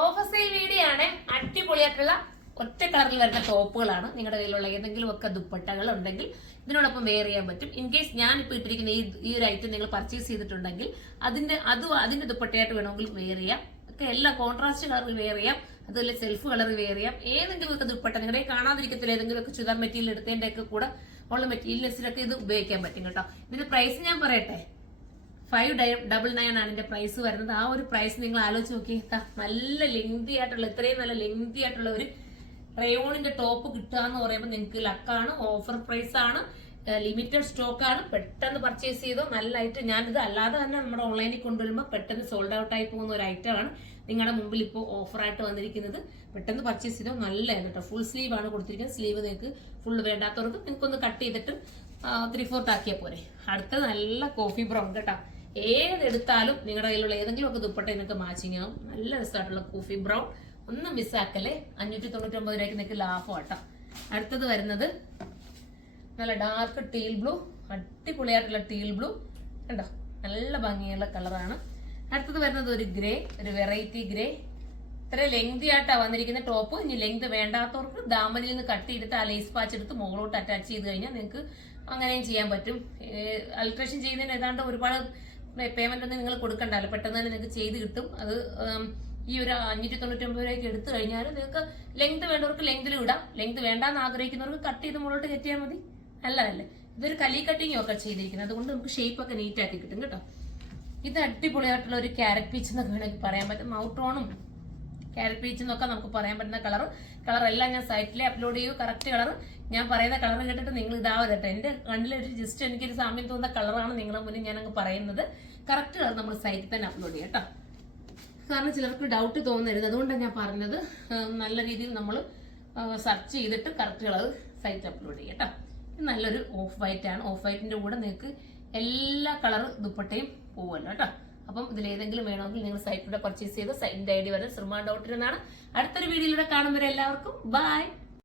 Offer sale video ആണ്. അടിപൊളിയായിട്ടുള്ള ഒറ്റ കളറിൽ വരുന്ന ടോപ്പുകളാണ്. നിങ്ങളുടെ കയ്യിലുള്ള ഏതെങ്കിലും ഒക്കെ ദുപ്പട്ടകൾ ഉണ്ടെങ്കിൽ ഇതിനോടൊപ്പം വെയർ ചെയ്യാൻ പറ്റും. ഇൻ കേസ് ഞാൻ ഇപ്പോൾ ഇട്ടിരിക്കുന്ന ഈ ഒരു ഐറ്റം നിങ്ങൾ പർച്ചേസ് ചെയ്തിട്ടുണ്ടെങ്കിൽ അതിന്റെ ദുപ്പട്ടയായിട്ട് വേണമെങ്കിൽ വെയർ ചെയ്യാം. ഒക്കെ എല്ലാം കോൺട്രാസ്റ്റ് കളറിൽ വെയർ ചെയ്യാം, അതുപോലെ സെൽഫ് കളറിൽ വെയർ ചെയ്യാം. ഏതെങ്കിലും ഒക്കെ ദുപ്പട്ട നിങ്ങളുടെ കാണാതിരിക്കത്തില്ല, ഏതെങ്കിലും ഒക്കെ ചുതാർ മെറ്റീരിയൽ എടുത്തതിന്റെ ഒക്കെ കൂടെ ഉള്ള മെറ്റീരിയൽസിലൊക്കെ ഇത് ഉപയോഗിക്കാൻ പറ്റും കേട്ടോ. ഇതിന്റെ പ്രൈസ് ഞാൻ പറയട്ടെ, 599 ആണ് ഇതിന്റെ പ്രൈസ് വരുന്നത്. ആ ഒരു പ്രൈസ് നിങ്ങൾ ആലോചിച്ച് നോക്കി. നല്ല ലെങ്തി ആയിട്ടുള്ള, ഇത്രയും നല്ല ലെങ്തി ആയിട്ടുള്ള ഒരു റയോണിന്റെ ടോപ്പ് കിട്ടുക എന്ന് പറയുമ്പോൾ നിങ്ങൾക്ക് ലക്കാണ്. ഓഫർ പ്രൈസ് ആണ്, ലിമിറ്റഡ് സ്റ്റോക്ക് ആണ്. പെട്ടെന്ന് പർച്ചേസ് ചെയ്തോ. നല്ലതായിട്ട് ഞാനിത് അല്ലാതെ തന്നെ നമ്മുടെ ഓൺലൈനിൽ കൊണ്ടുവരുമ്പോൾ പെട്ടെന്ന് സോൾഡ് ഔട്ട് ആയി പോകുന്ന ഒരു ഐറ്റം ആണ് നിങ്ങളുടെ മുമ്പിൽ ഇപ്പോൾ ഓഫറായിട്ട് വന്നിരിക്കുന്നത്. പെട്ടെന്ന് പർച്ചേസ് ചെയ്തോ. നല്ലതാണ് കേട്ടോ. ഫുൾ സ്ലീവ് ആണ് കൊടുത്തിരിക്കുന്നത്. സ്ലീവ് നിങ്ങൾക്ക് ഫുള്ള് വേണ്ടാത്തവർക്ക് നിങ്ങൾക്കൊന്ന് കട്ട് ചെയ്തിട്ട് 3/4 ആക്കിയാൽ പോരെ. അടുത്തത് നല്ല കോഫി ബ്രൗൺ കേട്ടോ. ഏതെടുത്താലും നിങ്ങളുടെ കയ്യിലുള്ള ഏതെങ്കിലും ഒക്കെ ദുപ്പട്ട നിങ്ങൾക്ക് മാച്ചിങ് ആവും. നല്ല രസമായിട്ടുള്ള കോഫി ബ്രൗൺ, ഒന്നും മിസ്സാക്കല്ലേ. 599 രൂപയ്ക്ക് നിങ്ങൾക്ക് ലാഭം കേട്ടോ. അടുത്തത് വരുന്നത് നല്ല ഡാർക്ക് ടീൽ ബ്ലൂ, അടിപൊളിയായിട്ടുള്ള ടീൽ ബ്ലൂ കണ്ടോ, നല്ല ഭംഗിയുള്ള കളറാണ്. അടുത്തത് വരുന്നത് ഒരു ഗ്രേ, ഒരു വെറൈറ്റി ഗ്രേ. ഇത്ര ലെങ്തി ആയിട്ടാണ് വന്നിരിക്കുന്ന ടോപ്പ്. ഇനി ലെങ്ത് വേണ്ടാത്തവർക്ക് ദാമനിൽ നിന്ന് കട്ട് ചെയ്തിട്ട് ആ ലേസ് പാച്ച് എടുത്ത് മുകളോട്ട് അറ്റാച്ച് ചെയ്ത് കഴിഞ്ഞാൽ നിങ്ങൾക്ക് അങ്ങനെയും ചെയ്യാൻ പറ്റും. അൾട്രേഷൻ ചെയ്യുന്നതിന് ഏതാണ്ട് ഒരുപാട് പേയ്മെന്റ് ഒന്നും നിങ്ങൾ കൊടുക്കണ്ടല്ലോ, പെട്ടെന്ന് തന്നെ നിങ്ങൾക്ക് ചെയ്ത് കിട്ടും. അത് ഈ ഒരു 599 രൂപയ്ക്ക് എടുത്തു കഴിഞ്ഞാൽ നിങ്ങൾക്ക് ലെങ്ത് വേണ്ടവർക്ക് ലെങ്തിൽ ഇടാം, ലെങ്ത് വേണ്ടാന്ന് ആഗ്രഹിക്കുന്നവർക്ക് കട്ട് ചെയ്ത് മുകളോട്ട് കെറ്റിയാൽ മതി. നല്ലതല്ലേ? ഇതൊരു കലി കട്ടിങ്ങും ഒക്കെ ചെയ്തിരിക്കുന്നത്, അതുകൊണ്ട് നമുക്ക് ഷേപ്പ് ഒക്കെ നീറ്റ് ആക്കി കിട്ടും കേട്ടോ. ഇത് അടിപൊളിയായിട്ടുള്ള ഒരു ക്യാരറ്റ് പീച്ച് എന്നൊക്കെ വേണമെങ്കിൽ പറയാൻ പറ്റും. മൗട്ടോണും ക്യാരറ്റ് പീച്ച് എന്നൊക്കെ നമുക്ക് പറയാൻ പറ്റുന്ന കളർ എല്ലാം ഞാൻ സൈറ്റിൽ അപ്ലോഡ് ചെയ്യൂ. കറക്റ്റ് കളർ ഞാൻ പറയുന്ന കളർ കേട്ടിട്ട് നിങ്ങൾ ഇതാവരുത് കേട്ടോ. എന്റെ കണ്ണിലൊരു ജസ്റ്റ് എനിക്കൊരു സാമ്യം തോന്നുന്ന കളറാണ് നിങ്ങളുടെ മുന്നിൽ ഞാൻ അങ്ങ് പറയുന്നത്. കറക്റ്റ് കളർ നമ്മൾ സൈറ്റിൽ തന്നെ അപ്ലോഡ് ചെയ്യാം കേട്ടോ. കാരണം ചിലർക്ക് ഡൗട്ട് തോന്നരുത്, അതുകൊണ്ടാണ് ഞാൻ പറഞ്ഞത്. നല്ല രീതിയിൽ നമ്മൾ സെർച്ച് ചെയ്തിട്ട് കറക്റ്റ് കളർ സൈറ്റ് അപ്ലോഡ് ചെയ്യാം കേട്ടോ. ഇത് നല്ലൊരു ഓഫ് വൈറ്റ് ആണ്. ഓഫ് വൈറ്റിന്റെ കൂടെ നിങ്ങൾക്ക് എല്ലാ കളർ ദുപ്പട്ടയും പോവുമല്ലോ കേട്ടോ. അപ്പം ഇതിലേതെങ്കിലും വേണമെങ്കിൽ നിങ്ങൾ സൈറ്റിലൂടെ പർച്ചേസ് ചെയ്ത് സൈറ്റിന്റെ ID വരുന്നത് ശ്രമ.in എന്നാണ്. അടുത്തൊരു വീഡിയോയിലൂടെ കാണുമ്പോൾ എല്ലാവർക്കും ബൈ.